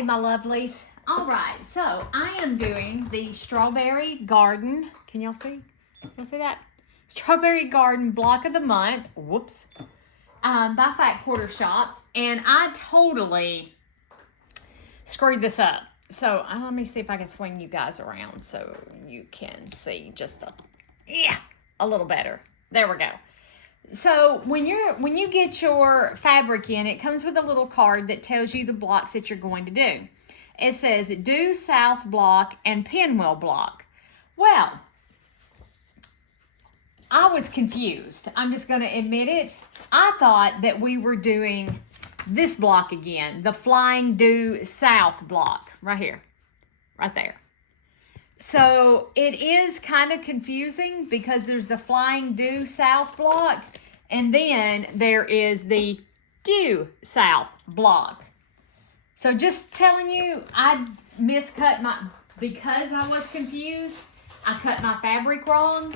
Okay, my lovelies. All right, so I am doing the Strawberry Garden. Can y'all see? Y'all see that? Strawberry Garden Block of the Month. Whoops. By Fat Quarter Shop. And I totally screwed this up. So let me see if I can swing you guys around so you can see just a little better. There we go. So when you get your fabric in, it comes with a little card that tells you the blocks that you're going to do. It says due south block and pinwheel block. Well, I was confused. I'm just going to admit it. I thought that we were doing this block again, the flying due south block right here, right there. So it is kind of confusing because there's the flying due south block and then there is the due south block. So just telling you, I miscut because I was confused, I cut my fabric wrong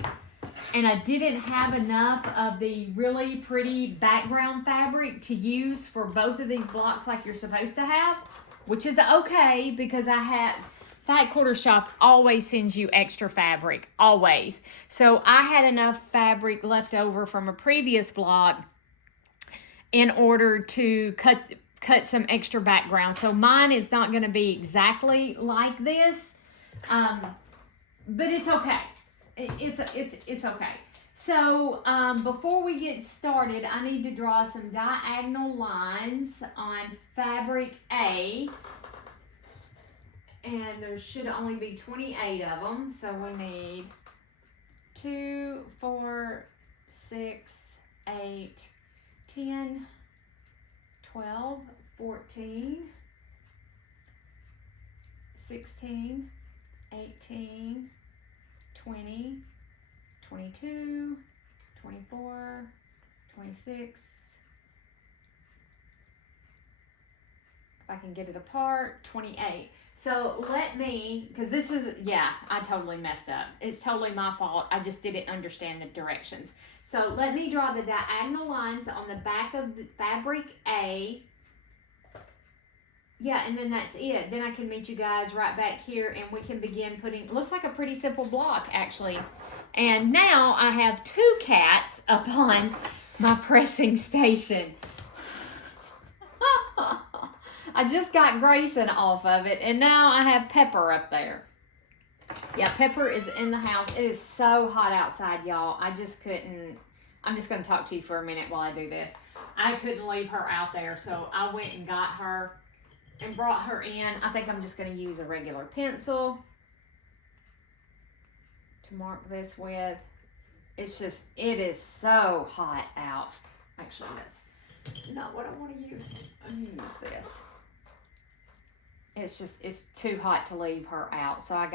and I didn't have enough of the really pretty background fabric to use for both of these blocks like you're supposed to have, which is okay because Fat Quarter Shop always sends you extra fabric, always. So I had enough fabric left over from a previous block in order to cut some extra background. So mine is not going to be exactly like this, but it's okay. It's okay. So before we get started, I need to draw some diagonal lines on fabric A. And there should only be 28 of them. So we need 2, 4, 6, 8, 10, 12, 14, 16, 18, 20, 22, 24, 26. If I can get it apart, 28. So let me, because this is, I totally messed up. It's totally my fault. I just didn't understand the directions. So let me draw the diagonal lines on the back of the fabric A. Yeah, and then that's it. Then I can meet you guys right back here and we can begin putting, looks like a pretty simple block actually. And now I have 2 cats up on my pressing station. I just got Grayson off of it, and now I have Pepper up there. Yeah, Pepper is in the house. It is so hot outside, y'all. I just couldn't. I'm just going to talk to you for a minute while I do this. I couldn't leave her out there, so I went and got her and brought her in. I think I'm just going to use a regular pencil to mark this with. It's just, it is so hot out. Actually, that's not what I want to use. I'm going to use this. It's too hot to leave her out. So I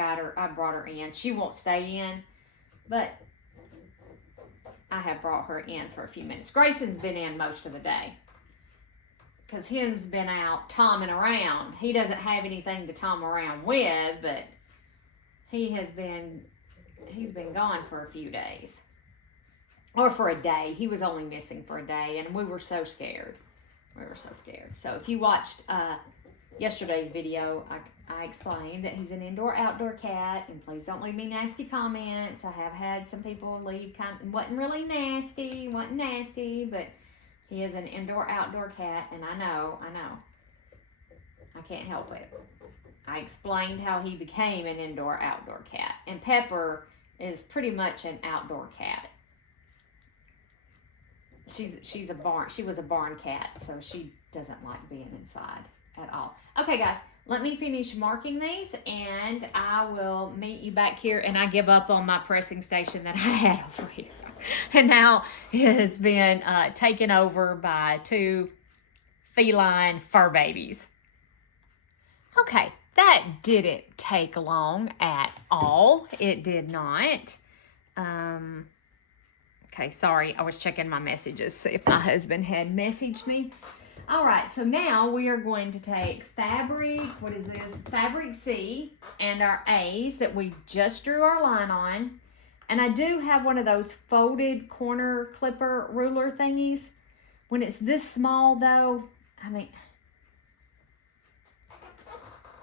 brought her in. She won't stay in, but I have brought her in for a few minutes. Grayson's been in most of the day because him's been out tomming around. He doesn't have anything to tom around with, but he's been gone for a few days. Or for a day. He was only missing for a day, and we were so scared. So if you watched yesterday's video, I explained that he's an indoor-outdoor cat, and please don't leave me nasty comments. I have had some people leave wasn't really nasty, but he is an indoor-outdoor cat, and I know. I can't help it. I explained how he became an indoor-outdoor cat, and Pepper is pretty much an outdoor cat. She was a barn cat, so she doesn't like being inside at all. Okay, guys, let me finish marking these, and I will meet you back here, and I give up on my pressing station that I had over here. And now it has been taken over by 2 feline fur babies. Okay, that didn't take long at all. It did not. Okay, sorry, I was checking my messages, see if my husband had messaged me. All right, so now we are going to take fabric, what is this? Fabric C and our A's that we just drew our line on. And I do have one of those folded corner clipper ruler thingies. When it's this small though, I mean,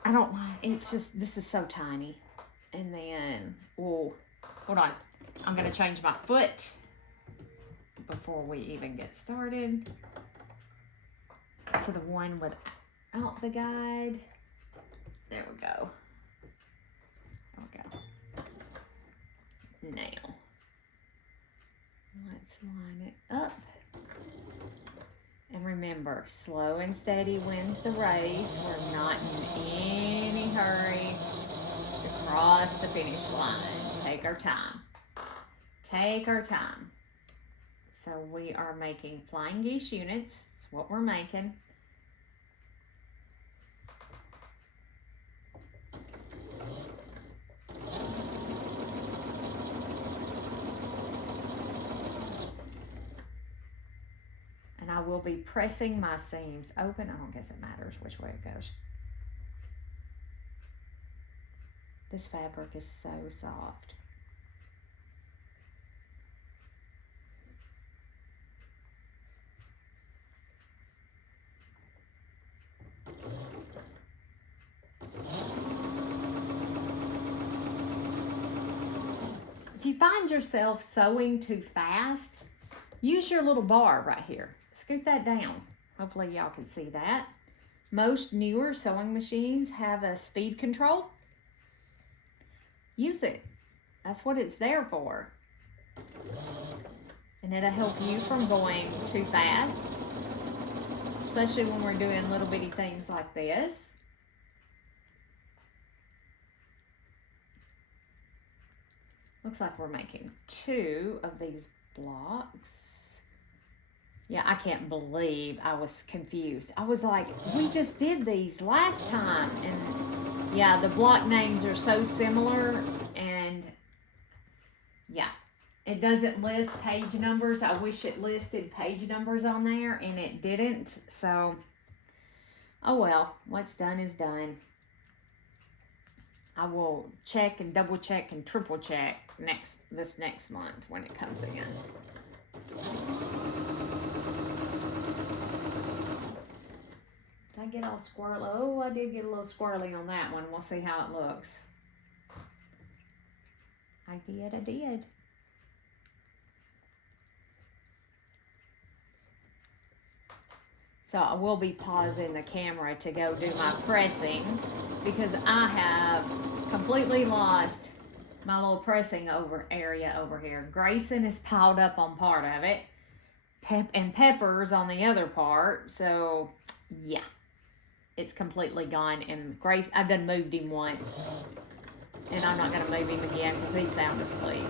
I don't like, it's just, this is so tiny. And then, oh, hold on. I'm going to change my foot before we even get started to the one without the guide. There we go. There we go. Now, let's line it up. And remember, slow and steady wins the race. We're not in any hurry to cross the finish line. Take our time. Take our time. So we are making flying geese units. That's what we're making. And I will be pressing my seams open. I don't guess it matters which way it goes. This fabric is so soft. If you find yourself sewing too fast, use your little bar right here. Scoot that down. Hopefully y'all can see that. Most newer sewing machines have a speed control. Use it. That's what it's there for. And it'll help you from going too fast, especially when we're doing little bitty things like this. Looks like we're making 2 of these blocks. Yeah, I can't believe I was confused. I was like, we just did these last time. And yeah, the block names are so similar. And yeah, it doesn't list page numbers. I wish it listed page numbers on there, and it didn't. So, oh well, what's done is done. I will check and double check and triple check this next month when it comes in. Did I get all squirrely? Oh, I did get a little squirrely on that one. We'll see how it looks. I did. So I will be pausing the camera to go do my pressing because I have completely lost my little pressing area over here. Grayson is piled up on part of it, and Pepper's on the other part. So yeah, it's completely gone. And Grace, I've done moved him once, and I'm not gonna move him again because he's sound asleep.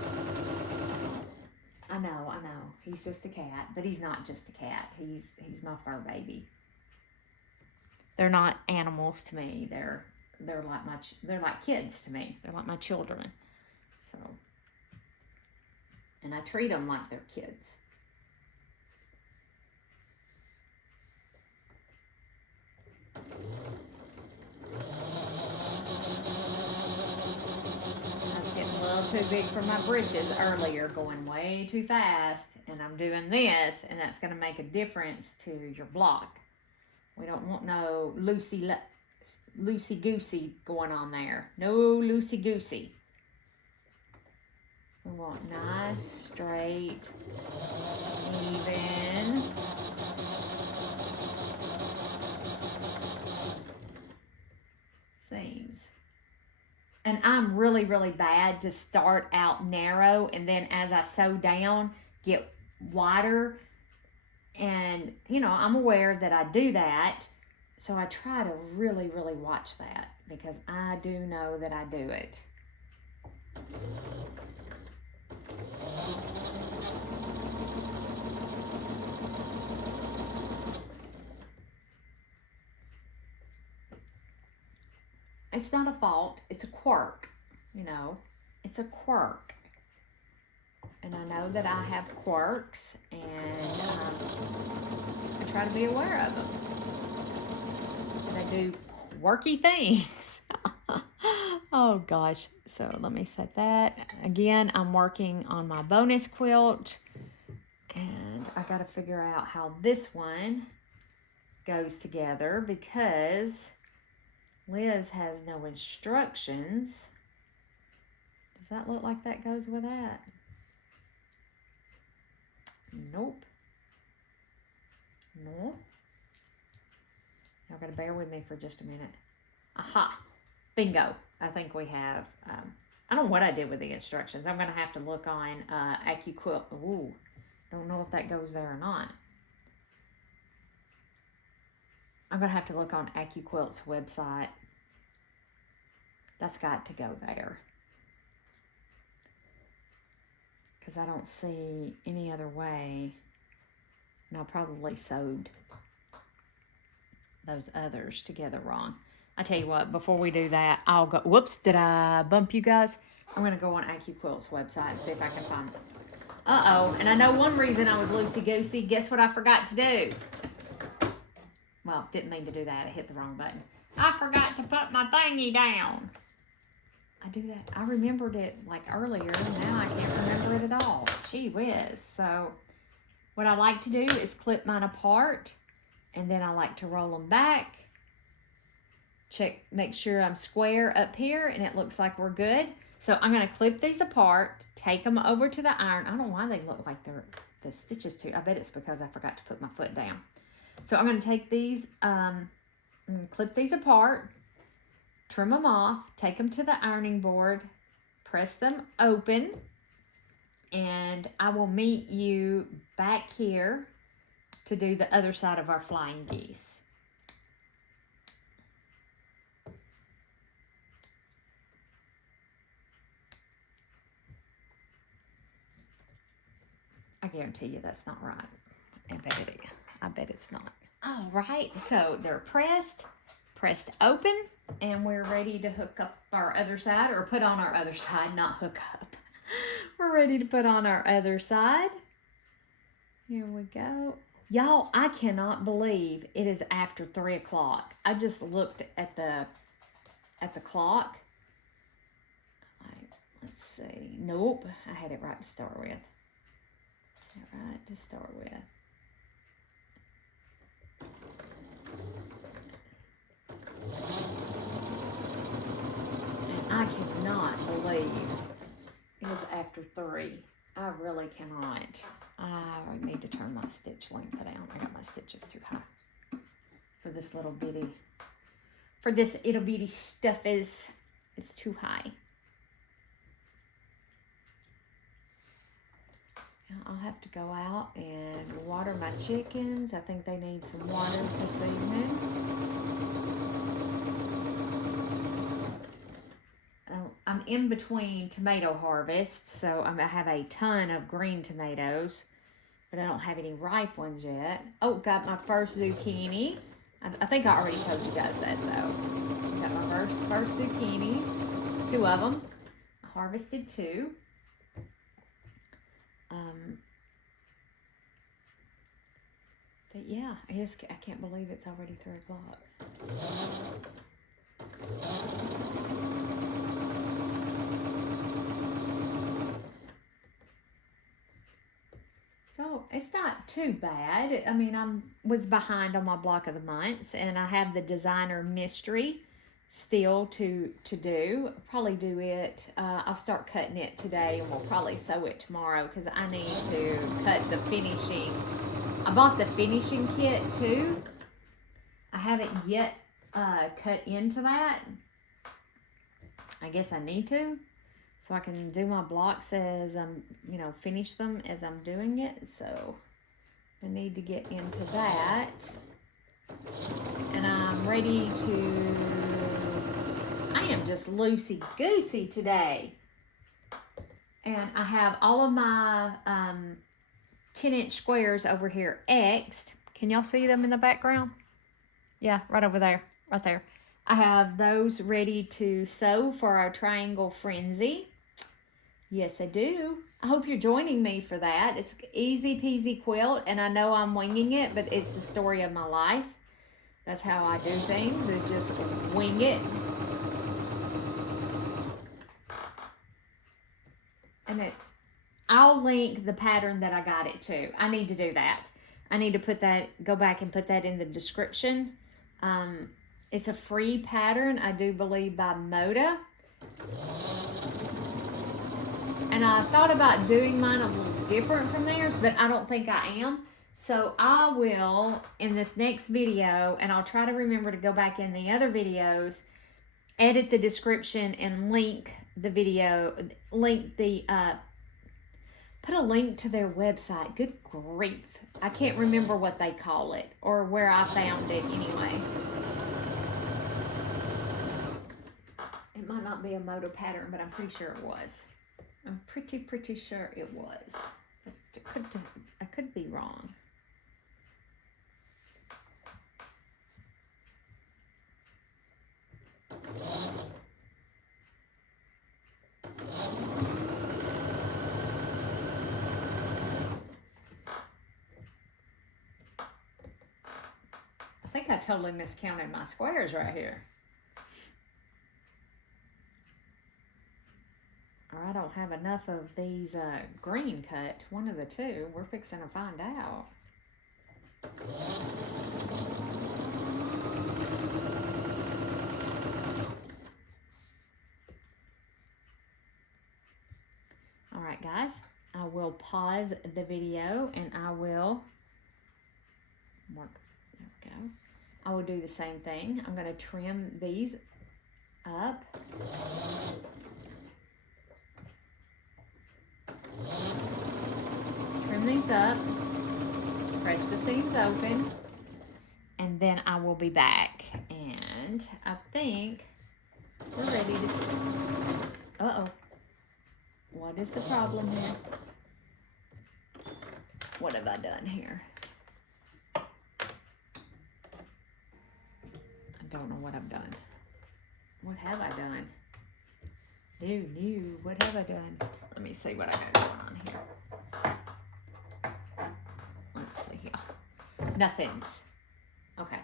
I know. He's just a cat, but he's not just a cat. He's my fur baby. They're not animals to me. They're like kids to me. They're like my children. So, and I treat them like they're kids. Too big for my britches earlier, going way too fast, and I'm doing this, and that's going to make a difference to your block. We don't want no loosey-goosey going on there. No loosey-goosey. We want nice, straight, even. Seams. And I'm really, really bad to start out narrow, and then as I sew down, get wider. And, you know, I'm aware that I do that. So I try to really, really watch that because I do know that I do it. It's not a fault, it's a quirk, you know, it's a quirk. And I know that I have quirks, and I try to be aware of them. And I do quirky things. Oh gosh, so let me set that. Again, I'm working on my bonus quilt, and I got to figure out how this one goes together because Liz has no instructions. Does that look like that goes with that? Nope. No. Y'all gotta bear with me for just a minute. Aha. Bingo. I think we have. I don't know what I did with the instructions. I'm gonna have to look on AccuQuilt. Ooh. Don't know if that goes there or not. I'm gonna have to look on AccuQuilt's website. That's got to go there. Because I don't see any other way. And I probably sewed those others together wrong. I tell you what, before we do that, I'll go. Whoops, did I bump you guys? I'm going to go on AccuQuilt's website and see if I can find it. Uh-oh, and I know one reason I was loosey-goosey. Guess what I forgot to do? Well, didn't mean to do that. I hit the wrong button. I forgot to put my thingy down. I do that. I remembered it like earlier. Now I can't remember it at all. Gee whiz. So what I like to do is clip mine apart, and then I like to roll them back. Check, make sure I'm square up here, and it looks like we're good. So I'm going to clip these apart, take them over to the iron. I don't know why they look like they're the stitches too. I bet it's because I forgot to put my foot down. So I'm going to take these, clip these apart, trim them off, take them to the ironing board, press them open, and I will meet you back here to do the other side of our flying geese. I guarantee you that's not right. I bet it's not. All right, so they're pressed open, and we're ready to hook up our other side, or put on our other side, not hook up. We're ready to put on our other side. Here we go. Y'all, I cannot believe it is after 3 o'clock. I just looked at the clock. Let's see. Nope, I had it right to start with. Right to start with. And I cannot believe it is after 3. I really cannot. I need to turn my stitch length down. I got my stitches too high for this little bitty. For this ittle bitty stuff it's too high. I'll have to go out and water my chickens. I think they need some water this evening. I'm in between tomato harvests, so I have a ton of green tomatoes, but I don't have any ripe ones yet. Oh, got my first zucchini. I think I already told you guys that, though. Got my first zucchinis, 2 of them. I harvested 2. But yeah, I can't believe it's already 3 o'clock. So it's not too bad. I mean, I was behind on my block of the months, and I have the designer mystery still to do. Probably do it. I'll start cutting it today, and we'll probably sew it tomorrow because I need to cut the finishing. I bought the finishing kit too. I haven't yet cut into that. I guess I need to, so I can do my blocks as I'm, finish them as I'm doing it. So I need to get into that, and I'm ready to. I am just loosey-goosey today. And I have all of my 10-inch squares over here X'd. Can y'all see them in the background? Yeah, right over there. Right there. I have those ready to sew for our triangle frenzy. Yes, I do. I hope you're joining me for that. It's easy peasy quilt, and I know I'm winging it, but it's the story of my life. That's how I do things, is just wing it. And I'll link the pattern that I got it to. I need to do that. I need to go back and put that in the description. It's a free pattern, I do believe, by Moda. And I thought about doing mine a little different from theirs, but I don't think I am. So I will, in this next video, and I'll try to remember to go back in the other videos, edit the description and link the video, put a link to their website. Good grief. I can't remember what they call it or where I found it anyway. It might not be a Moda pattern, but I'm pretty sure it was. I'm pretty sure it was. I could be wrong. I think I totally miscounted my squares right here. Or I don't have enough of these green cut. One of the two. We're fixing to find out. All right, guys. I will pause the video and I will mark. There we go. I will do the same thing. I'm going to trim these up. Trim these up. Press the seams open. And then I will be back. And I think we're ready to see. Uh-oh. What is the problem here? What have I done here? I don't know what I've done. What have I done? No, what have I done? Let me see what I got going on here. Let's see here. Nothings. Okay.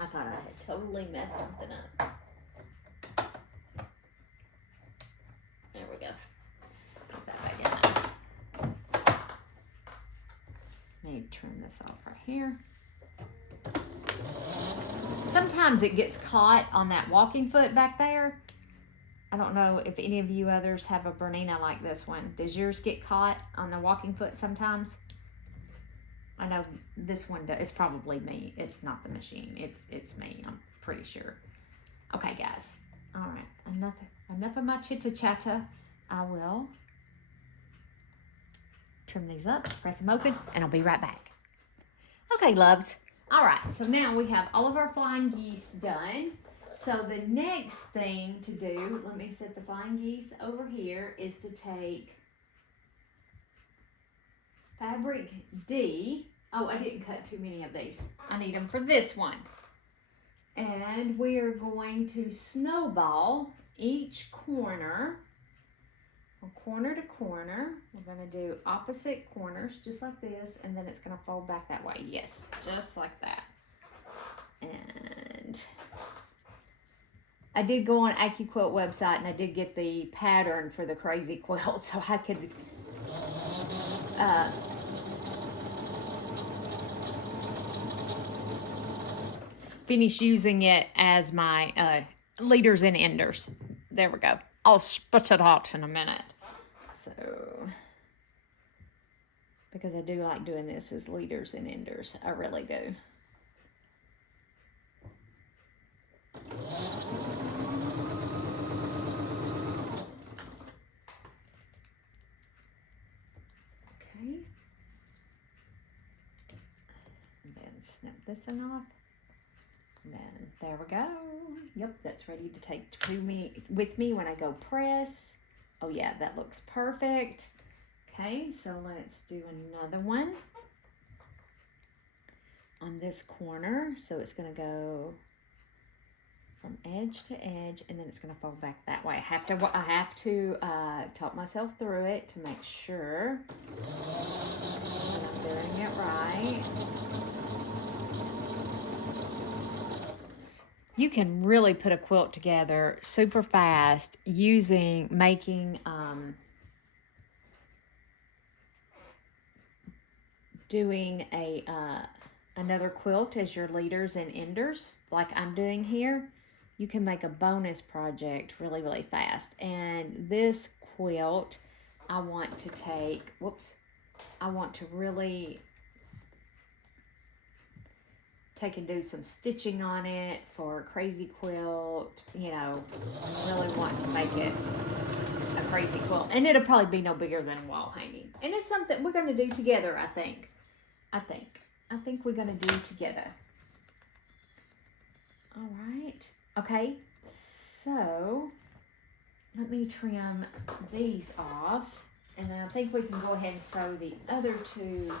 I thought I had totally messed something up. There we go. Put that back in there. Let me trim this off right here. Sometimes it gets caught on that walking foot back there. I don't know if any of you others have a Bernina like this one. Does yours get caught on the walking foot sometimes? I know this one does. It's probably me. It's not the machine. It's me. I'm pretty sure. Okay, guys. All right. Enough of my chitta-chatta. I will trim these up, press them open, and I'll be right back. Okay, loves. All right. So now we have all of our flying geese done. So the next thing to do, let me set the flying geese over here, is to take fabric D. Oh, I didn't cut too many of these. I need them for this one. And we are going to snowball each corner, from corner to corner. We're going to do opposite corners, just like this, and then it's going to fold back that way. Yes, just like that. And I did go on AccuQuilt website and I did get the pattern for the crazy quilt so I could finish using it as my leaders and enders. There we go. I'll spit it out in a minute. So, because I do like doing this as leaders and enders. I really do. Okay. And then snip this one off. And then there we go. Yep, that's ready to take with me when I go press. Oh yeah, that looks perfect. Okay, so let's do another one on this corner. So it's gonna go from edge to edge, and then it's gonna fold back that way. I have to talk myself through it to make sure that I'm doing it right. You can really put a quilt together super fast making doing a another quilt as your leaders and enders, like I'm doing here, you can make a bonus project really, really fast. And this quilt, I want to take, I want to really take and do some stitching on it for a crazy quilt, you know, really want to make it a crazy quilt. And it'll probably be no bigger than a wall hanging. And it's something we're going to do together, I think. I think we're going to do together. All right. Okay. So let me trim these off. And then I think we can go ahead and sew the other two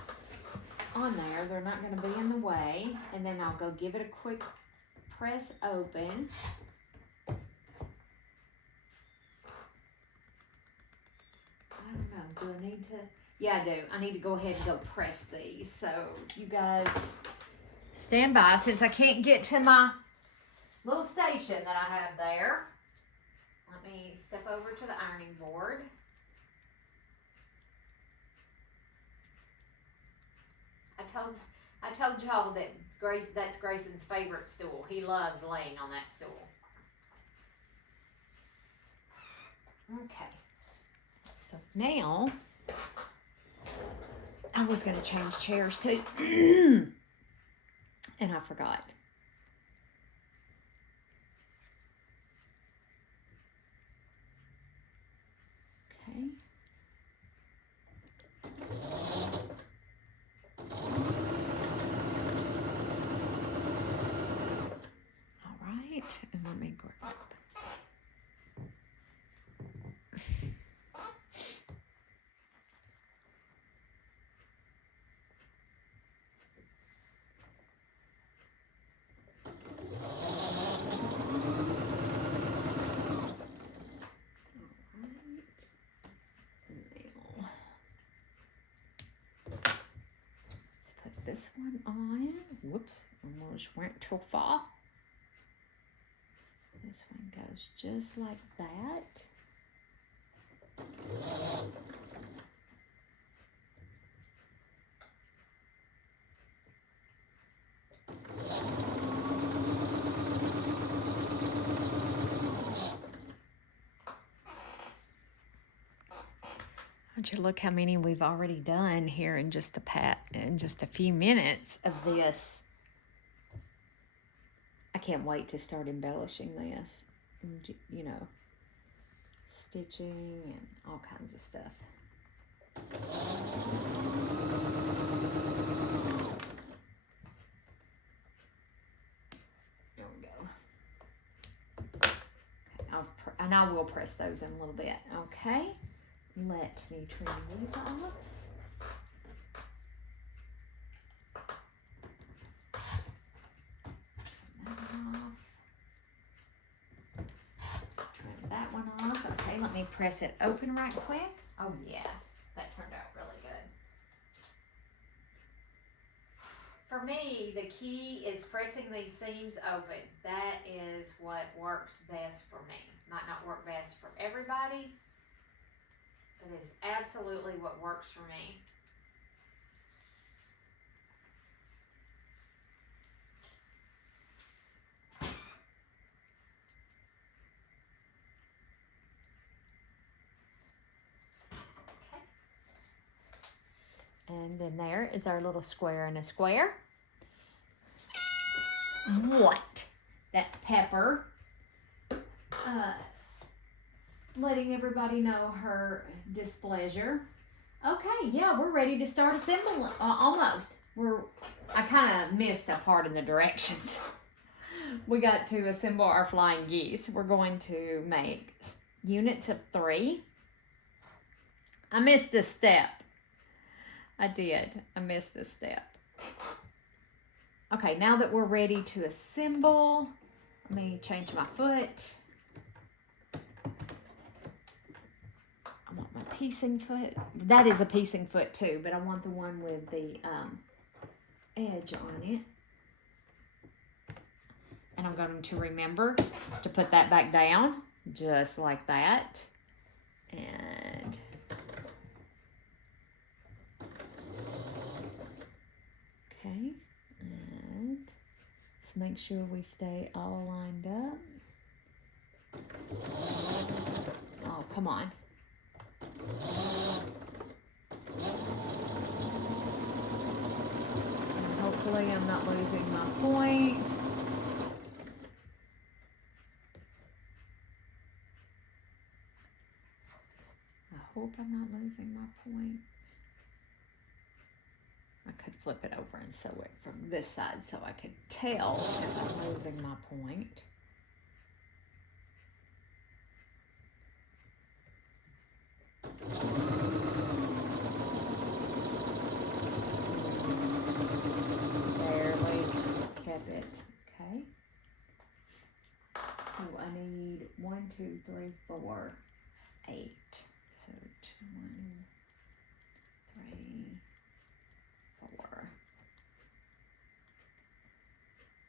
on there. They're not going to be in the way. And then I'll go give it a quick press open. I don't know. Do I need to? Yeah, I do. I need to go ahead and go press these. So you guys stand by. Since I can't get to my little station that I have there, let me step over to the ironing board. I told y'all that that's Grayson's favorite stool. He loves laying on that stool. Okay. So now I was going to change chairs too. And I forgot. Okay. And let me grab. Let's put this one on. Whoops, almost went too far. This one goes just like that. Don't you look how many we've already done here in just a few minutes of this. I can't wait to start embellishing this, and, you know, stitching and all kinds of stuff. There we go. Okay, and I will press those in a little bit. Okay, let me trim these off. Okay, let me press it open right quick. Oh yeah, that turned out really good. For me, the key is pressing these seams open. That is what works best for me. Might not work best for everybody, but it's absolutely what works for me. And then there is our little square and a square. What? That's Pepper. Letting everybody know her displeasure. Okay, yeah, we're ready to start assembling. Almost. I kind of missed a part in the directions. We got to assemble our flying geese. We're going to make units of 3. I missed this step. I did. I missed this step. Okay, now that we're ready to assemble, let me change my foot. I want my piecing foot. That is a piecing foot too, but I want the one with the edge on it. And I'm going to remember to put that back down, just like that. And okay, Let's make sure we stay all lined up. Oh, come on. And hopefully I'm not losing my point. I hope I'm not losing my point. I could flip it over and sew it from this side so I could tell if I'm losing my point. Barely kept it. Okay. So I need 1, 2, 3, 4, 8. So 1, 3, 4.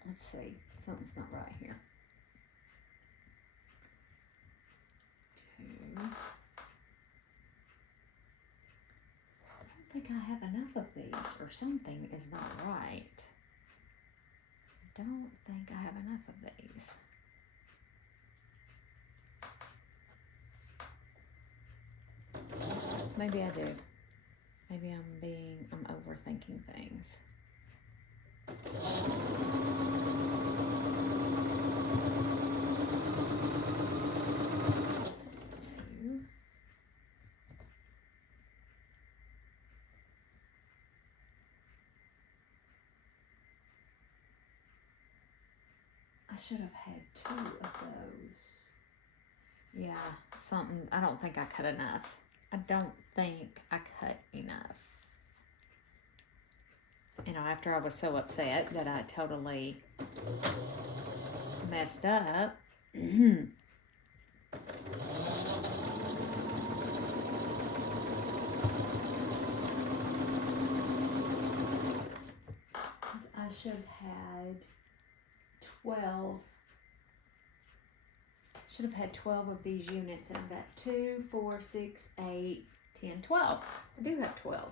Let's see. Something's not right here. 2. I don't think I have enough of these, or something is not right. I don't think I have enough of these. Maybe I do. Maybe I'm overthinking things. I should have had 2 of those. Yeah, something, I don't think I cut enough. I don't think I cut enough. You know, after I was so upset that I totally messed up. I should have had 12. Should have had 12 of these units, and I've got 2, 4, 6, 8, 10, 12. I do have 12.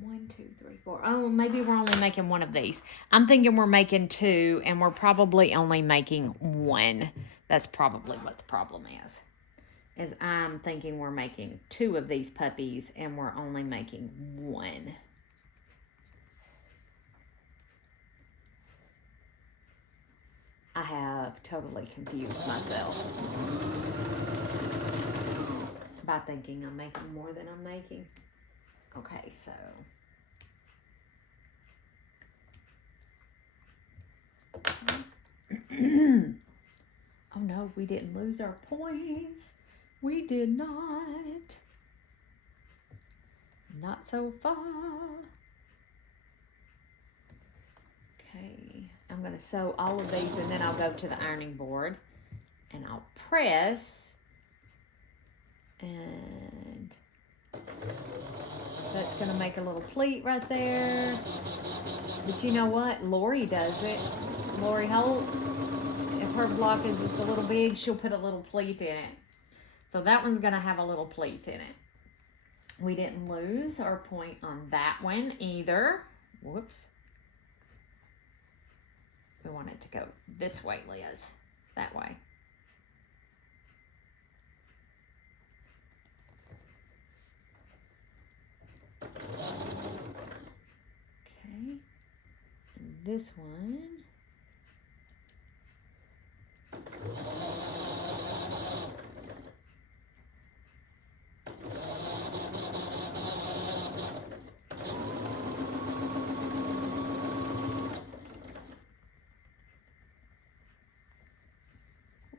One, 2, 3, 4. Oh, maybe we're only making 1 of these. I'm thinking we're making 2, and we're probably only making 1. That's probably what the problem is I'm thinking we're making 2 of these puppies, and we're only making 1. I have totally confused myself by thinking I'm making more than I'm making. Okay, so oh no, we didn't lose our points. We did not. Not so far. Okay, I'm going to sew all of these, and then I'll go to the ironing board and I'll press, and that's going to make a little pleat right there. But you know what? Lori does it. Lori Holt, if her block is just a little big, she'll put a little pleat in it. So that one's going to have a little pleat in it. We didn't lose our point on that one either. Whoops. We want it to go this way, Liz. That way. Okay. And this one.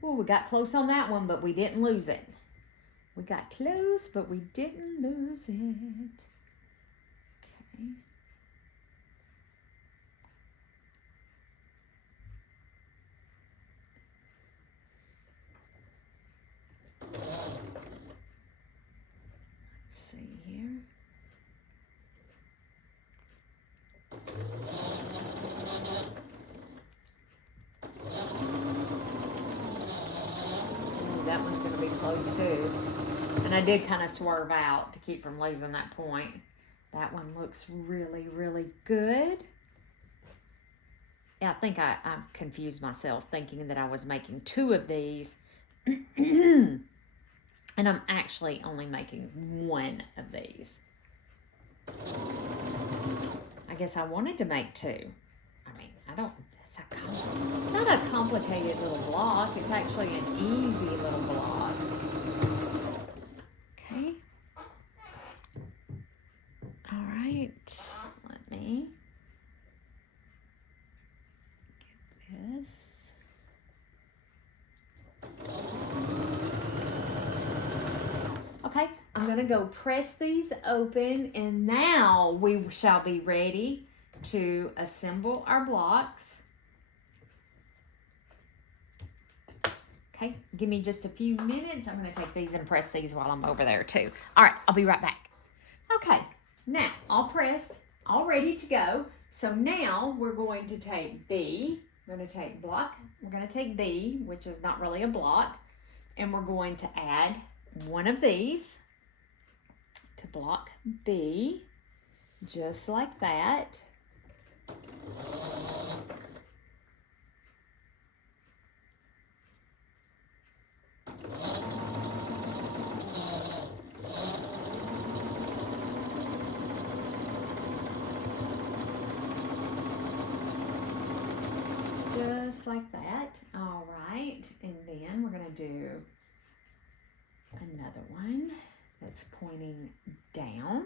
Oh, we got close on that one, but we didn't lose it. We got close, but we didn't lose it. Okay. Let's see here. close too. And I did kind of swerve out to keep from losing that point. That one looks really, really good. Yeah, I think I confused myself thinking that I was making 2 of these. And I'm actually only making 1 of these. I guess I wanted to make 2. I mean, it's not a complicated little block. It's actually an easy little block. Okay. All right. Let me get this. Okay, I'm going to go press these open, and now we shall be ready to assemble our blocks. Okay, give me just a few minutes. I'm going to take these and press these while I'm over there too. All right, I'll be right back. Okay, now all pressed, all ready to go. So now we're going to take B. We're going to take block. We're going to take B, which is not really a block, and we're going to add 1 of these to block B, just like that. Just like that. All right, and then we're going to do another one that's pointing down.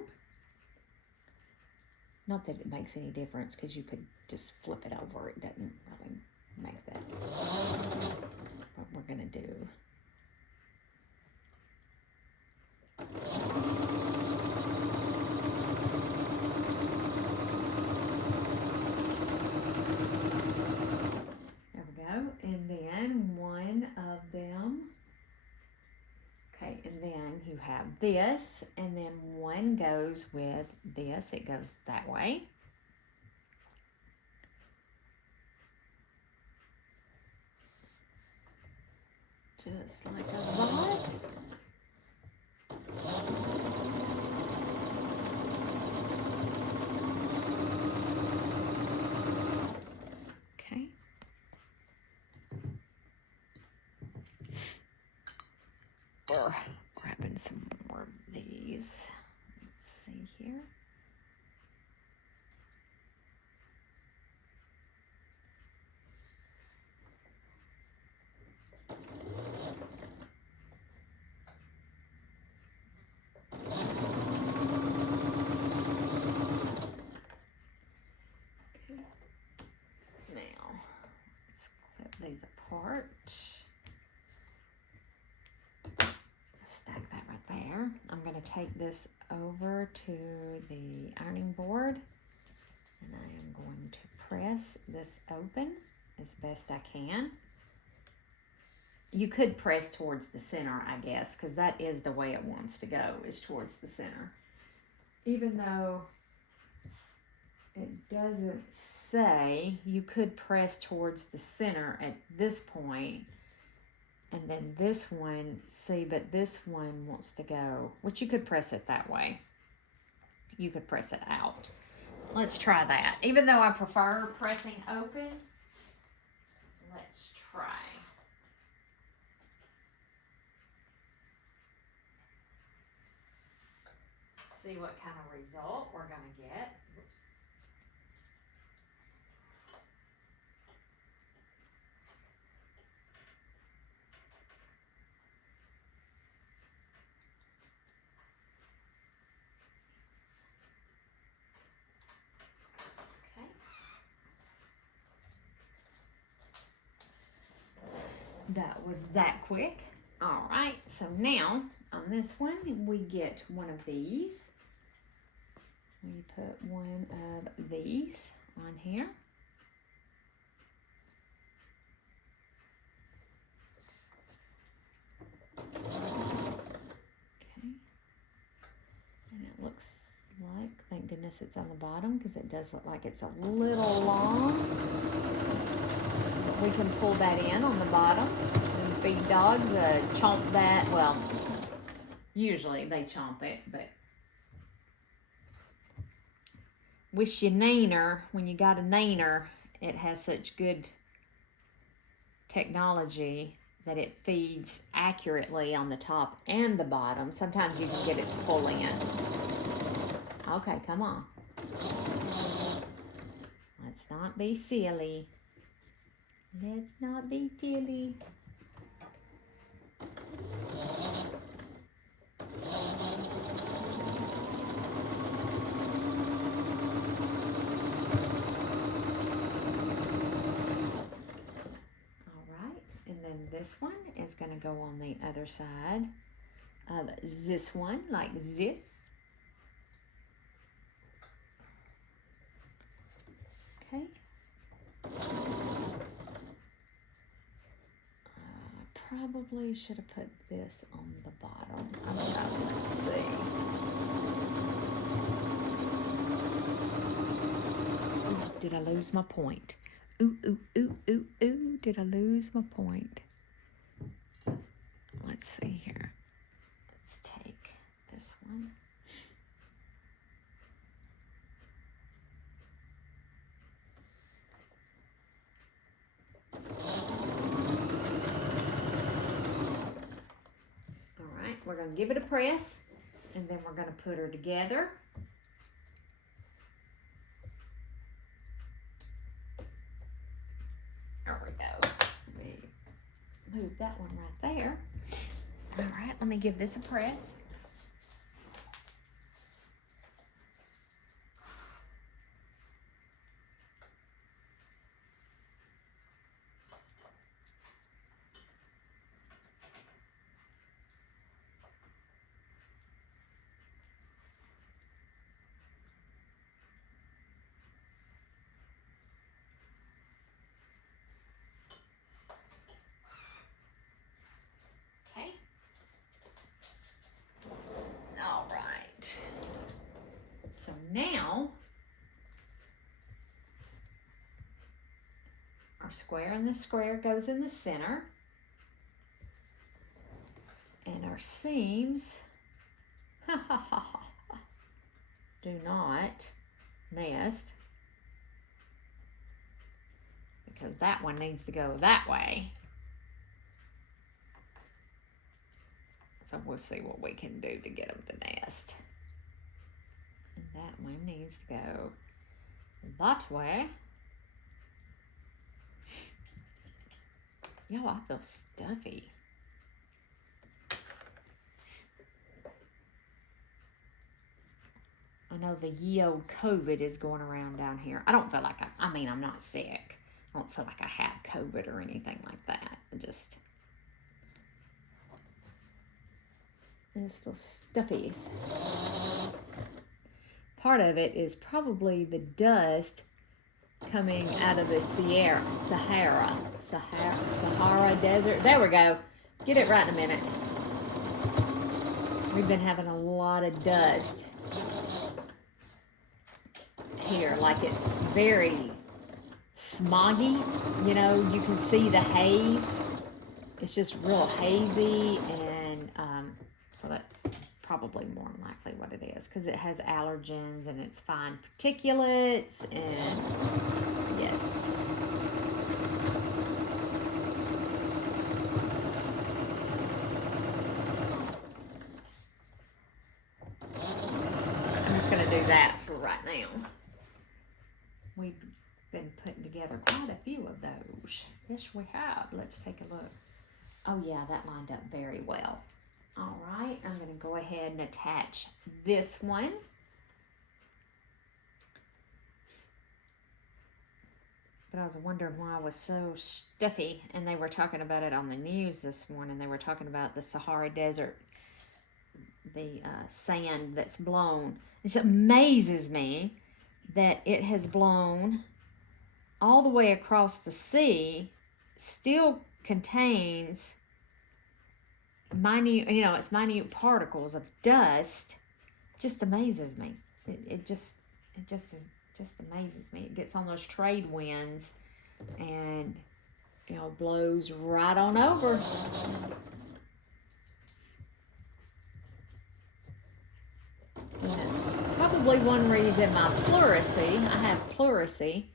Not that it makes any difference, because you could just flip it over. It doesn't really make that. What we're going to do. There we go. And then 1 of them. Okay, and then you have this, and then 1 goes with this. It goes that way. Just like that. Okay. We're grabbing some more of these. Let's see here. These apart. Stack that right there. I'm going to take this over to the ironing board, and I am going to press this open as best I can. You could press towards the center, I guess, because that is the way it wants to go, is towards the center. Even though it doesn't say, you could press towards the center at this point, and then this one, see, but this one wants to go, which you could press it that way. You could press it out. Let's try that. Even though I prefer pressing open, let's try. See what kind of result we're going to get. Oops. That was that quick. All right, so now on this one, we get 1 of these. We put 1 of these on here. Okay. And it looks Like, thank goodness it's on the bottom because it does look like it's a little long. But we can pull that in on the bottom and feed dogs. Chomp that. Well, usually they chomp it, but with your nainer, when you got a nainer, it has such good technology that it feeds accurately on the top and the bottom. Sometimes you can get it to pull in. Okay, come on. Let's not be silly. Let's not be silly. This one is going to go on the other side of this one, like this. Okay. Probably should have put this on the bottom. I don't know. Let's see. Ooh, did I lose my point? Ooh, ooh, ooh, ooh, ooh. Did I lose my point? Let's see here. Let's take this one. All right, we're going to give it a press, and then we're going to put her together. There we go. Let me move that one right there. All right, let me give this a press. Okay. All right. So now our square and the square goes in the center. And our seams do not nest because that one needs to go that way. So we'll see what we can do to get them to nest. And that one needs to go that way. Yo, I feel stuffy. I know the yo COVID is going around down here. I don't feel like I mean, I'm not sick. I don't feel like I have COVID or anything like that. I just feel stuffies. Part of it is probably the dust coming out of the Sahara Desert. There we go. Get it right in a minute. We've been having a lot of dust here, like it's very smoggy. You know, you can see the haze. It's just real hazy, and so that's probably more than likely what it is, because it has allergens and it's fine particulates, and yes. I'm just going to do that for right now. We've been putting together quite a few of those. Yes, we have. Let's take a look. Oh yeah, that lined up very well. All right, I'm going to go ahead and attach this one. But I was wondering why I was so stuffy, and they were talking about it on the news this morning. They were talking about the Sahara Desert, the sand that's blown. It amazes me that it has blown all the way across the sea, still contains minute, it's minute particles of dust. Just amazes me. it just amazes me. It gets on those trade winds and, you know, blows right on over. And it's probably one reason my pleurisy, I have pleurisy,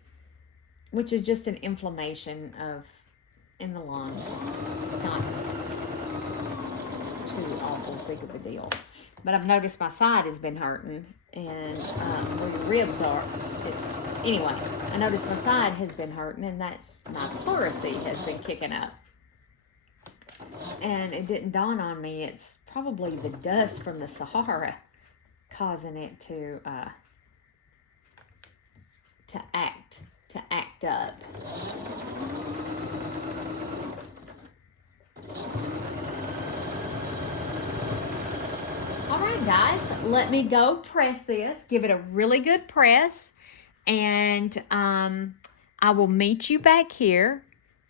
which is just an inflammation in the lungs. It's not too awful big of a deal. But I've noticed my side has been hurting, and where the ribs are. Anyway, I noticed my side has been hurting, and that's my pleurisy has been kicking up. And it didn't dawn on me, it's probably the dust from the Sahara causing it to act up. All right, guys, let me go press this. Give it a really good press, and I will meet you back here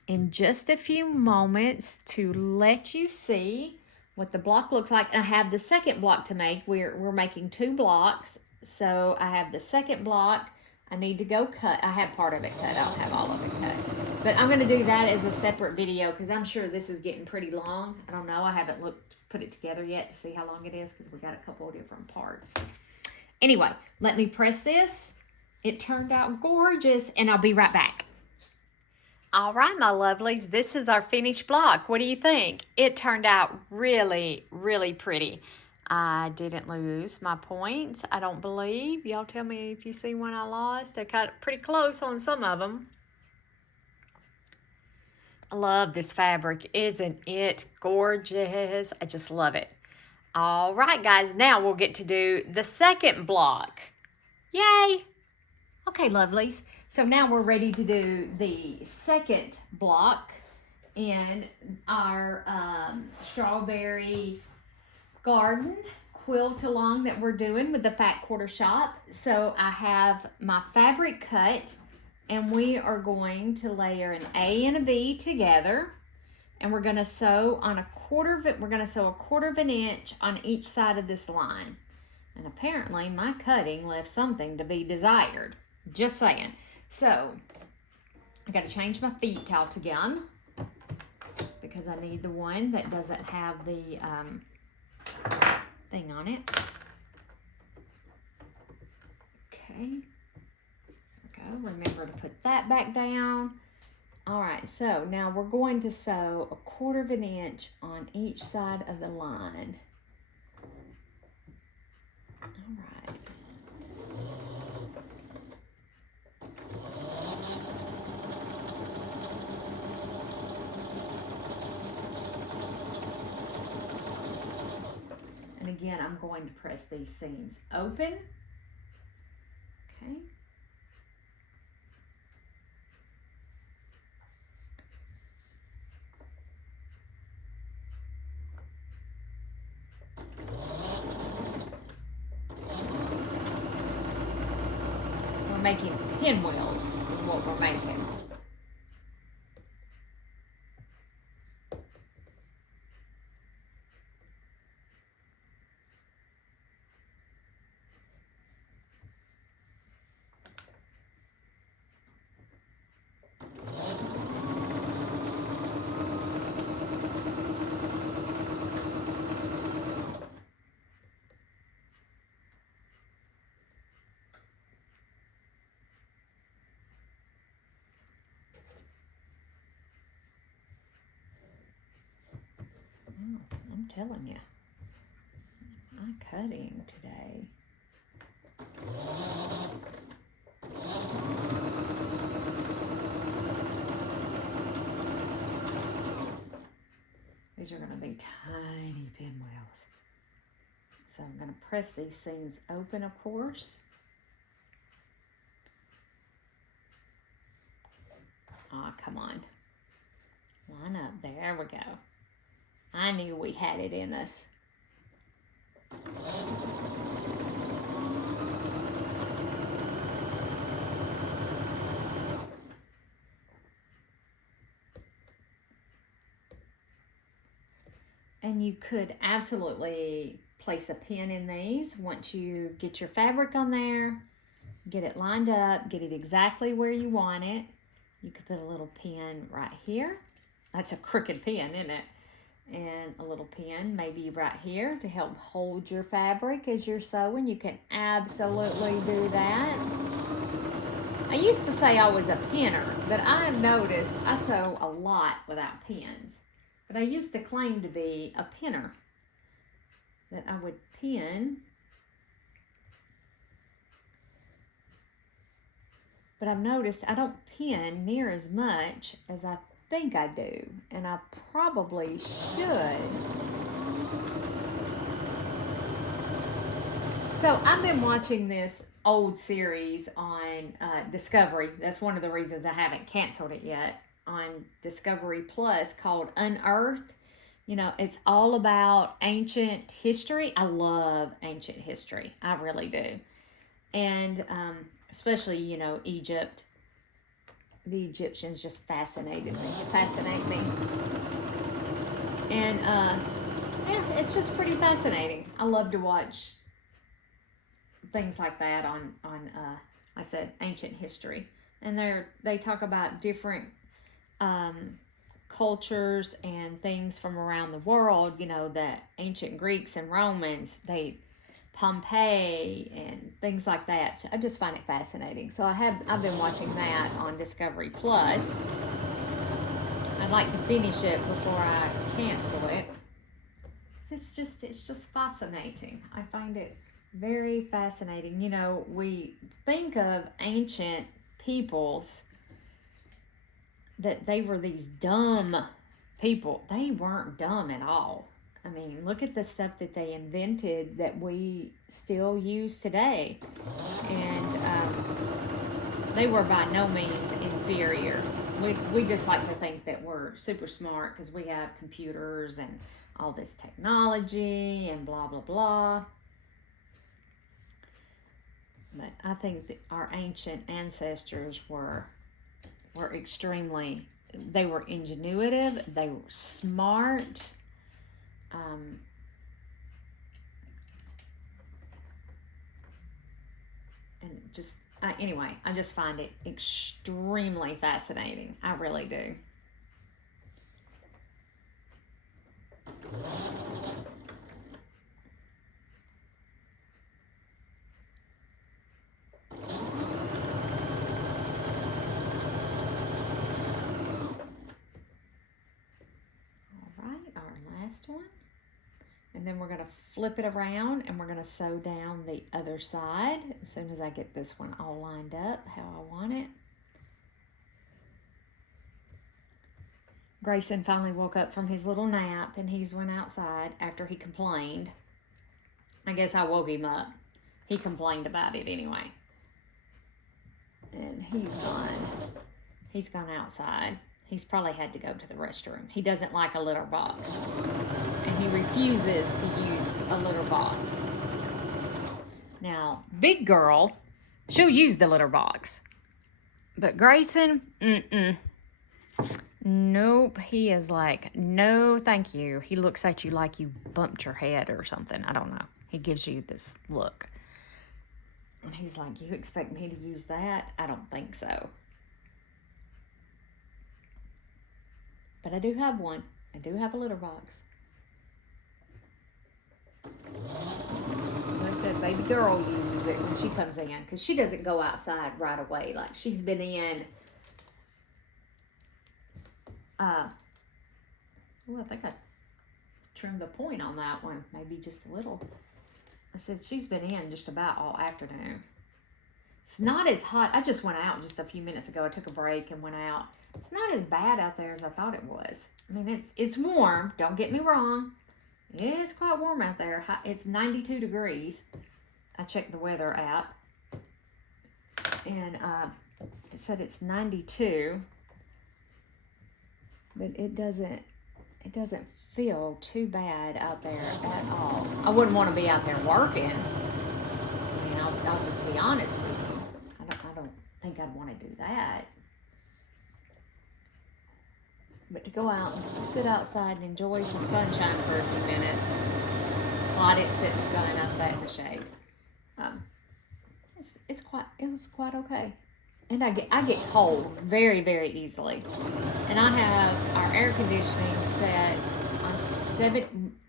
in just a few moments to let you see what the block looks like. And I have the second block to make. We're making 2 blocks, so I have the second block. I need to go cut. I have part of it cut. I don't have all of it cut. But I'm going to do that as a separate video because I'm sure this is getting pretty long. I don't know. I haven't put it together yet to see how long it is because we got a couple of different parts. Anyway, let me press this. It turned out gorgeous, and I'll be right back. All right, my lovelies, this is our finished block. What do you think? It turned out really, really pretty. I didn't lose my points, I don't believe. Y'all tell me if you see one I lost. They got pretty close on some of them. I love this fabric. Isn't it gorgeous? I just love it. All right, guys, now we'll get to do the second block. Yay! Okay, lovelies. So now we're ready to do the second block in our strawberry garden quilt along that we're doing with the fat quarter shop. So I have my fabric cut, and we are going to layer an A and a B together, and we're going to sew on a quarter of an inch on each side of this line. And apparently my cutting left something to be desired. Just saying. So I got to change my feet out again because I need the one that doesn't have the thing on it. Okay. There we go. Remember to put that back down. All right, so now we're going to sew a quarter of an inch on each side of the line. All right. And again, I'm going to press these seams open. Okay. We're making pinwheels is what we're making. I'm telling you, my cutting today. These are going to be tiny pinwheels. So I'm going to press these seams open, of course. Oh, come on. Line up. There we go. I knew we had it in us. And you could absolutely place a pin in these. Once you get your fabric on there, get it lined up, get it exactly where you want it. You could put a little pin right here. That's a crooked pin, isn't it? And a little pin maybe right here to help hold your fabric as you're sewing. You can absolutely do that. I used to say I was a pinner, but I have noticed I sew a lot without pins. But I used to claim to be a pinner, that I would pin. But I've noticed I don't pin near as much as I think I do, and I probably should. So I've been watching this old series on Discovery. That's one of the reasons I haven't canceled it yet, on Discovery Plus, called Unearthed. You know, it's all about ancient history. I love ancient history. I really do. And especially, you know, Egypt. The Egyptians just fascinate me. And yeah, it's just pretty fascinating. I love to watch things like that on I said ancient history, and they talk about different cultures and things from around the world. You know, the ancient Greeks and Romans, Pompeii and things like that. So I just find it fascinating. So I've been watching that on Discovery Plus. I'd like to finish it before I cancel it. It's just fascinating. I find it very fascinating. You know, we think of ancient peoples that they were these dumb people. They weren't dumb at all. I mean, look at the stuff that they invented that we still use today. And they were by no means inferior. We just like to think that we're super smart because we have computers and all this technology and blah, blah, blah. But I think that our ancient ancestors were extremely, they were ingenuitive, they were smart. And just, anyway, I just find it extremely fascinating. I really do. All right, our last one. And then we're going to flip it around and we're going to sew down the other side as soon as I get this one all lined up how I want it. Grayson finally woke up from his little nap and he's went outside after he complained. I guess I woke him up. He complained about it anyway. And he's gone outside. He's probably had to go to the restroom. He doesn't like a litter box. And he refuses to use a litter box. Now, big girl, she'll use the litter box. But Grayson, nope. He is like, no, thank you. He looks at you like you bumped your head or something. I don't know. He gives you this look. And he's like, you expect me to use that? I don't think so. But I do have one. I do have a litter box. Like I said, baby girl uses it when she comes in because she doesn't go outside right away. Like she's been in. Oh, I think I trimmed the point on that one. Maybe just a little. I said she's been in just about all afternoon. It's not as hot. I just went out just a few minutes ago. I took a break and went out. It's not as bad out there as I thought it was. I mean, it's warm. Don't get me wrong. It's quite warm out there. It's 92 degrees. I checked the weather app. And it said it's 92. But it doesn't feel too bad out there at all. I wouldn't want to be out there working. I mean, I'll just be honest with you. I don't think I'd want to do that. But to go out and sit outside and enjoy some sunshine for a few minutes, Well, I didn't sit in the sun, I sat in the shade. It was quite okay. And I get cold very, very easily. And I have our air conditioning set on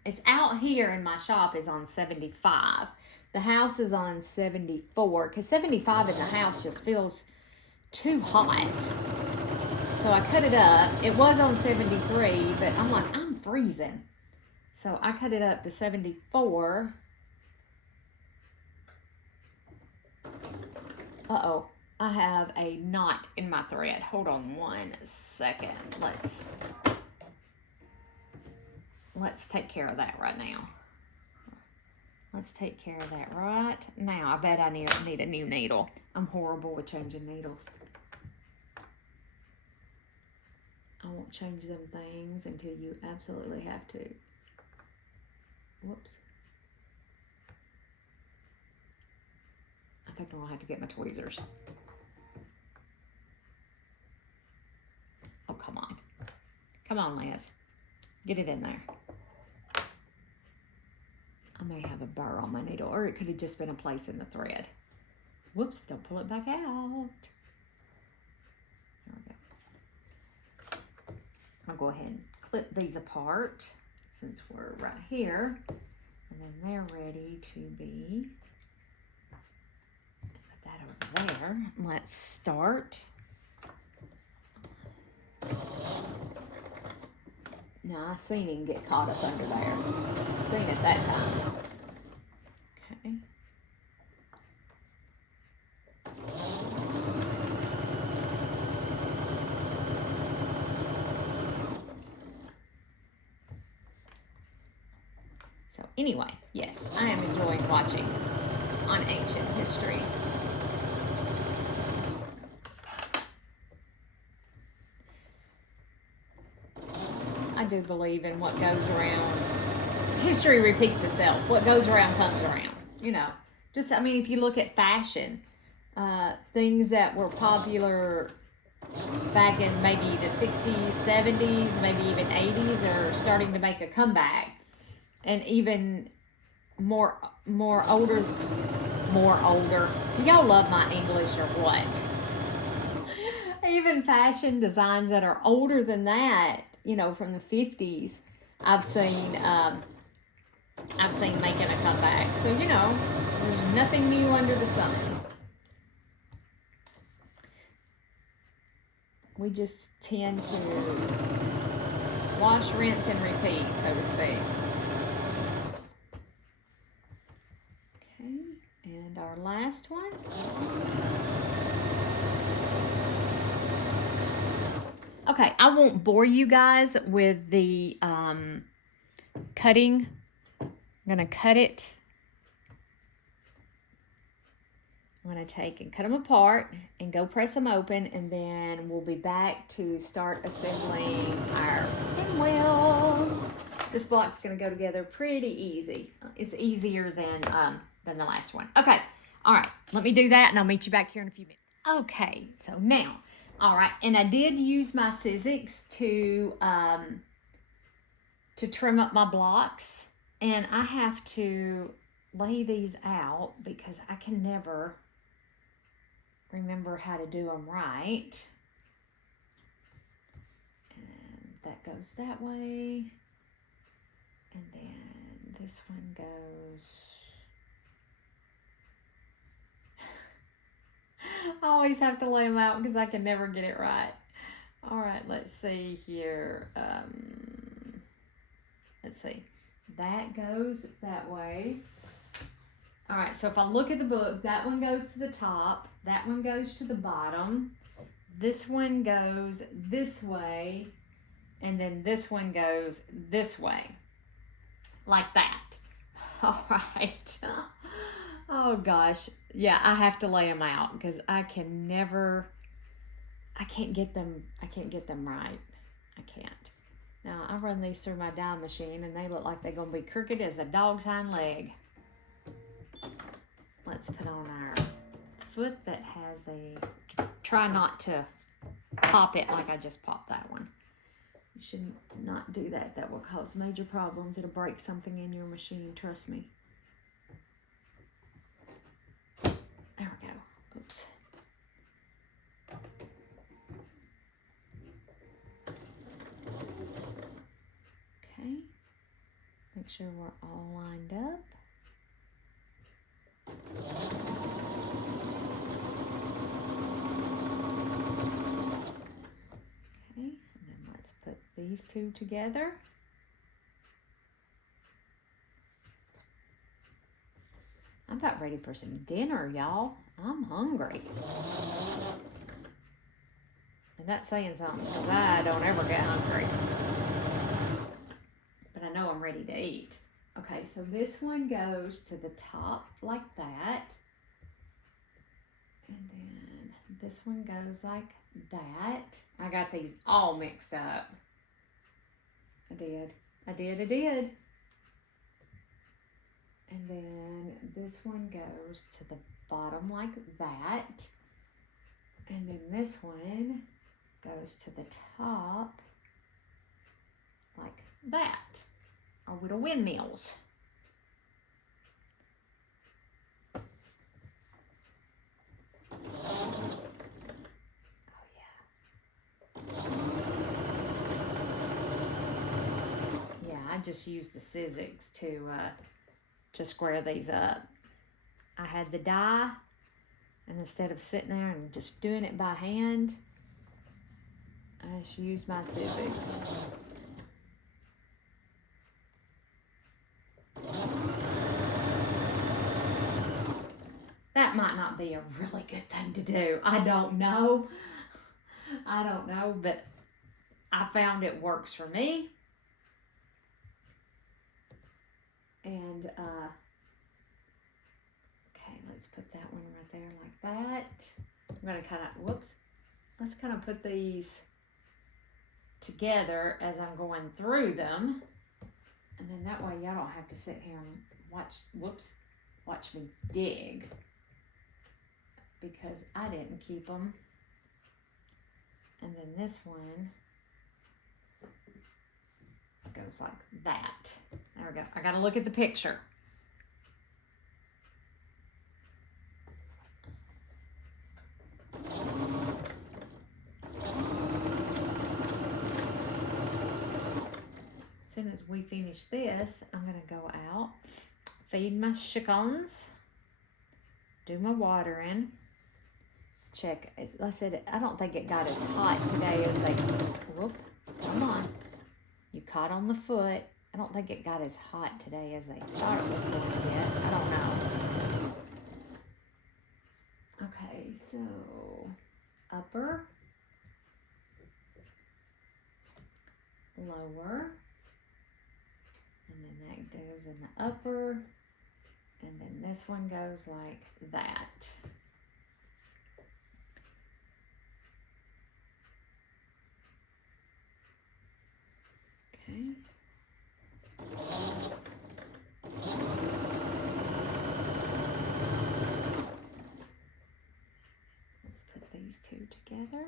it's out here in my shop is on 75. The house is on 74 because 75 in the house just feels too hot. So I cut it up. It was on 73, but I'm like, I'm freezing. So I cut it up to 74. Uh-oh, I have a knot in my thread. Hold on one second. Let's take care of that right now. Let's take care of that right now. I bet I need a new needle. I'm horrible with changing needles. I won't change them things until you absolutely have to. Whoops. I think I'm gonna have to get my tweezers. Oh, come on. Come on, Liz. Get it in there. I may have a burr on my needle, or it could have just been a place in the thread. Whoops, don't pull it back out. There we go. I'll go ahead and clip these apart since we're right here. And then they're ready to be. Put that over there. Let's start. Now, I seen him get caught up under there. Seen it that time. Okay. So anyway, yes, I am enjoying watching on ancient history. I do believe in what goes around. History repeats itself. What goes around comes around. You know, just, I mean, if you look at fashion, things that were popular back in maybe the 60s, 70s, maybe even 80s are starting to make a comeback. And even more older. Do y'all love my English or what? Even fashion designs that are older than that, you know, from the 50s, I've seen making a comeback. So, you know, there's nothing new under the sun. We just tend to wash, rinse, and repeat, so to speak. Okay, and our last one. Okay, I won't bore you guys with the cutting. I'm going to cut it. I'm going to take and cut them apart and go press them open, and then we'll be back to start assembling our pinwheels. This block's going to go together pretty easy. It's easier than the last one. Okay, all right, let me do that, and I'll meet you back here in a few minutes. Okay, so now, all right, and I did use my scissors to trim up my blocks, and I have to lay these out because I can never remember how to do them right. And that goes that way, and then this one goes. I always have to lay them out because I can never get it right. All right, let's see here. Let's see. That goes that way. All right, so if I look at the book, that one goes to the top. That one goes to the bottom. This one goes this way. And then this one goes this way. Like that. All right. Oh, gosh. Yeah, I have to lay them out because I can't get them right. I can't. Now, I run these through my die machine, and they look like they're going to be crooked as a dog's hind leg. Let's put on our foot that has try not to pop it like I just popped that one. You should not do that. That will cause major problems. It'll break something in your machine, trust me. There we go. Oops. Okay. Make sure we're all lined up. Okay, and then let's put these two together. I'm about ready for some dinner, y'all. I'm hungry. And that's saying something because I don't ever get hungry. But I know I'm ready to eat. Okay, so this one goes to the top like that. And then this one goes like that. I got these all mixed up. I did. And then this one goes to the bottom like that. And then this one goes to the top like that. Our little windmills. Oh yeah. Yeah, I just used the scissors to square these up. I had the die, and instead of sitting there and just doing it by hand, I just used my scissors. That might not be a really good thing to do. I don't know, but I found it works for me. And, okay, let's put that one right there like that. I'm going to kind of, let's kind of put these together as I'm going through them. And then that way y'all don't have to sit here and watch me dig. Because I didn't keep them. And then this one goes like that. There we go. I gotta look at the picture. As soon as we finish this, I'm gonna go out, feed my chickens, do my watering. Check. Like I said, I don't think it got as hot today as they. Whoop! Come on. You caught on the foot. I don't think it got as hot today as they thought it was going to get. I don't know. Okay, so upper, lower, and then that goes in the upper, and then this one goes like that. Okay. Let's put these two together.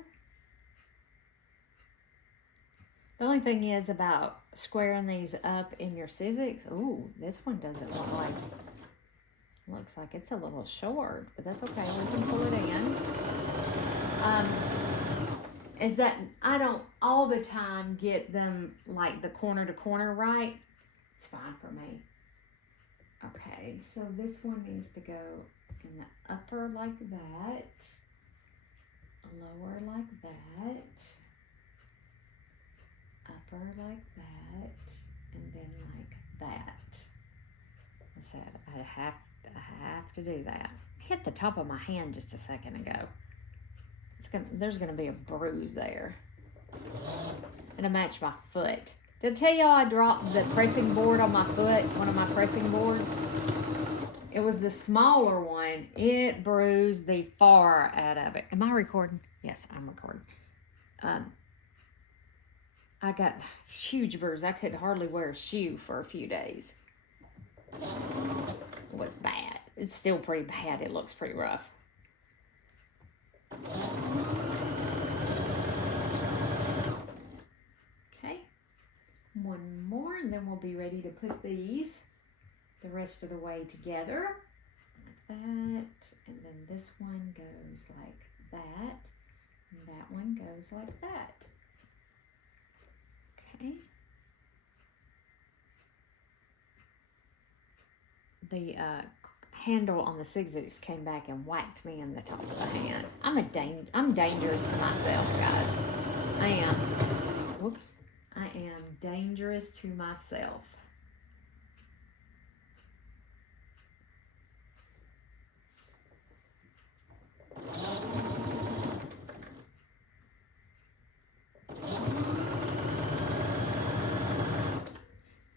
The only thing is about squaring these up in your scissors. Ooh, this one doesn't look like, looks like it's a little short, but that's okay. We can pull it in. Is that I don't all the time get them like the corner to corner right. It's fine for me. Okay, so this one needs to go in the upper like that, lower like that, upper like that, and then like that. I said I have to do that. I hit the top of my hand just a second ago. There's gonna be a bruise there. It'll match my foot. Did I tell y'all I dropped the pressing board on my foot, one of my pressing boards? It was the smaller one. It bruised the far out of it. Am I recording? Yes, I'm recording. I got a huge bruise. I could hardly wear a shoe for a few days. It was bad. It's still pretty bad. It looks pretty rough. Okay. One more, and then we'll be ready to put these the rest of the way together. Like that. And then this one goes like that. And that one goes like that. Okay. The handle on the scissors came back and whacked me in the top of the hand. I'm dangerous to myself, guys. I am. Whoops. I am dangerous to myself.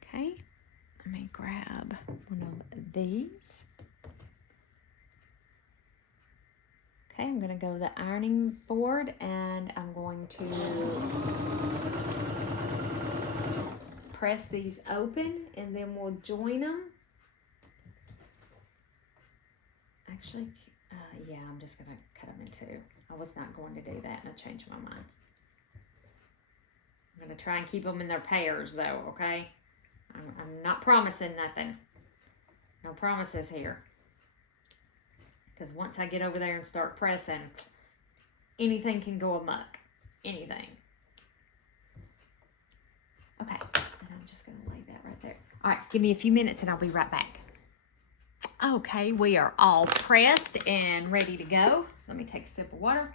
Okay. Let me grab one of these. Okay, I'm going to go to the ironing board and I'm going to press these open and then we'll join them. Actually, yeah, I'm just going to cut them in two. I was not going to do that and I changed my mind. I'm going to try and keep them in their pairs though, okay? I'm not promising nothing. No promises here. Because once I get over there and start pressing, anything can go amok. Anything. Okay. And I'm just going to lay that right there. All right. Give me a few minutes and I'll be right back. Okay. We are all pressed and ready to go. Let me take a sip of water.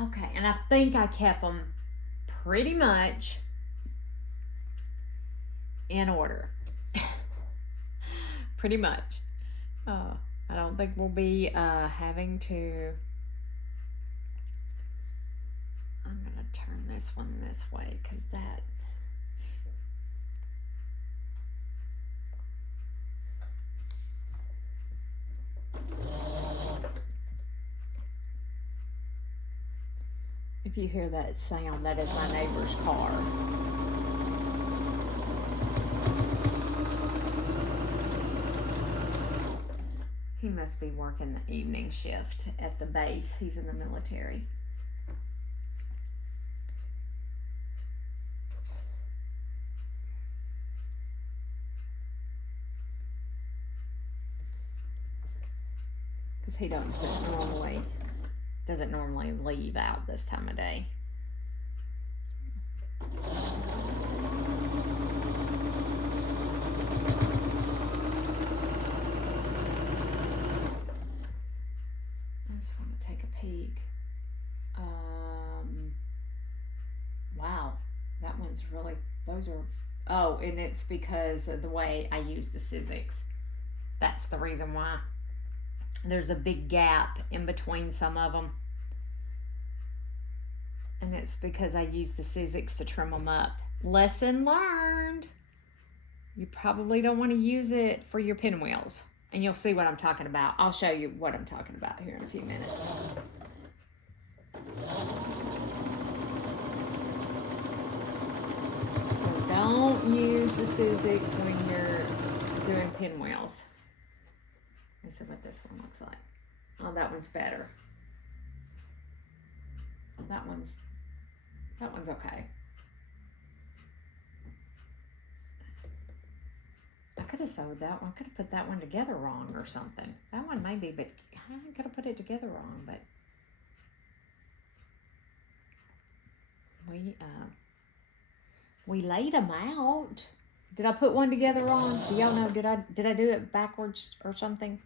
Okay. And I think I kept them pretty much in order. Pretty much. I don't think we'll be having to. I'm going to turn this one this way because that. If you hear that sound, that is my neighbor's car. He must be working the evening shift at the base. He's in the military. Because he doesn't normally leave out this time of day. Peak. Wow, that one's really, those are, oh, and it's because of the way I use the scissors. That's the reason why. There's a big gap in between some of them. And it's because I use the scissors to trim them up. Lesson learned. You probably don't want to use it for your pinwheels. And you'll see what I'm talking about. I'll show you what I'm talking about here in a few minutes. So don't use the scissors when you're doing pinwheels. Let's see what this one looks like. Oh, that one's better. That one's okay. I could have sewed that one. I could have put that one together wrong or something. That one maybe, but I could have put it together wrong. But we laid them out. Did I put one together wrong? Do y'all know? Did I do it backwards or something?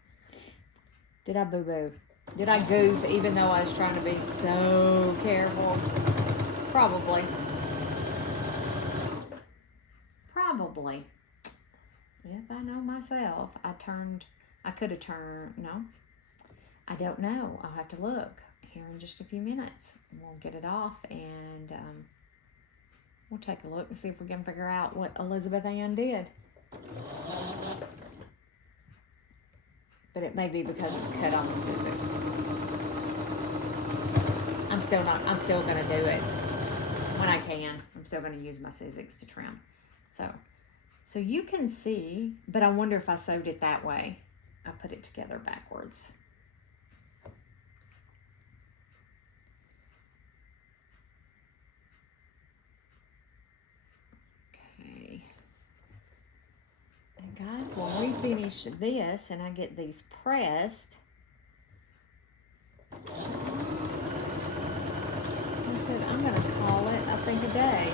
Did I boo-boo? Did I goof even though I was trying to be so careful? Probably. Probably. If I know myself, I could have turned, no. I don't know. I'll have to look here in just a few minutes. We'll get it off and we'll take a look and see if we can figure out what Elizabeth Ann did. But it may be because it's cut on the scissors. I'm still going to do it when I can. I'm still going to use my scissors to trim. So you can see, but I wonder if I sewed it that way. I put it together backwards. Guys, when we finish this and I get these pressed, I said I'm going to call it, I think, a day.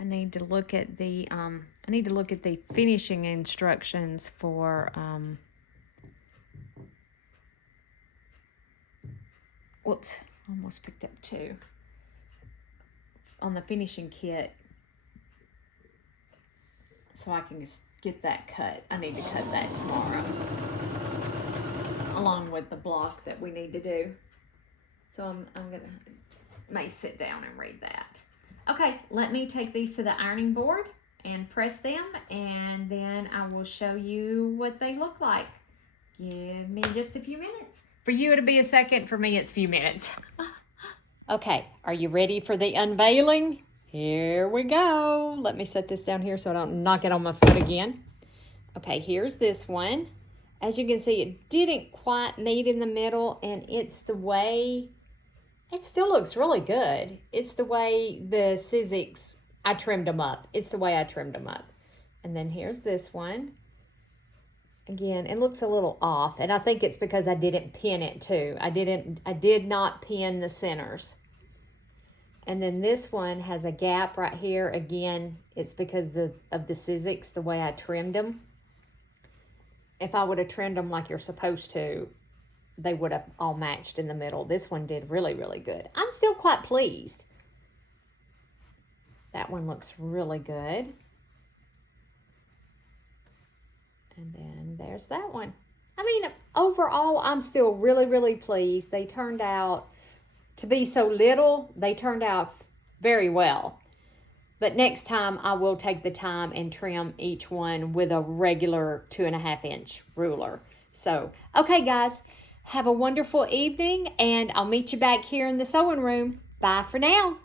I need to look at the finishing instructions for whoops, almost picked up two. On the finishing kit, so I can just get that cut. I need to cut that tomorrow, along with the block that we need to do. So I'm gonna may sit down and read that. Okay, let me take these to the ironing board and press them, and then I will show you what they look like. Give me just a few minutes. For you, it'll be a second. For me, it's a few minutes. Okay, are you ready for the unveiling? Here we go. Let me set this down here so I don't knock it on my foot again. Okay, here's this one. As you can see, it didn't quite meet in the middle, and it's the way, it still looks really good. It's the way the Sizzix, I trimmed them up. It's the way I trimmed them up. And then here's this one. Again, it looks a little off, and I think it's because I didn't pin it too. I did not pin the centers. And then this one has a gap right here. Again, it's because of the Sizzix, the way I trimmed them. If I would have trimmed them like you're supposed to, they would have all matched in the middle. This one did really, really good. I'm still quite pleased. That one looks really good. And then there's that one. I mean, overall, I'm still really, really pleased. They turned out to be so little. They turned out very well. But next time, I will take the time and trim each one with a regular 2.5-inch ruler. So, okay, guys, have a wonderful evening, and I'll meet you back here in the sewing room. Bye for now.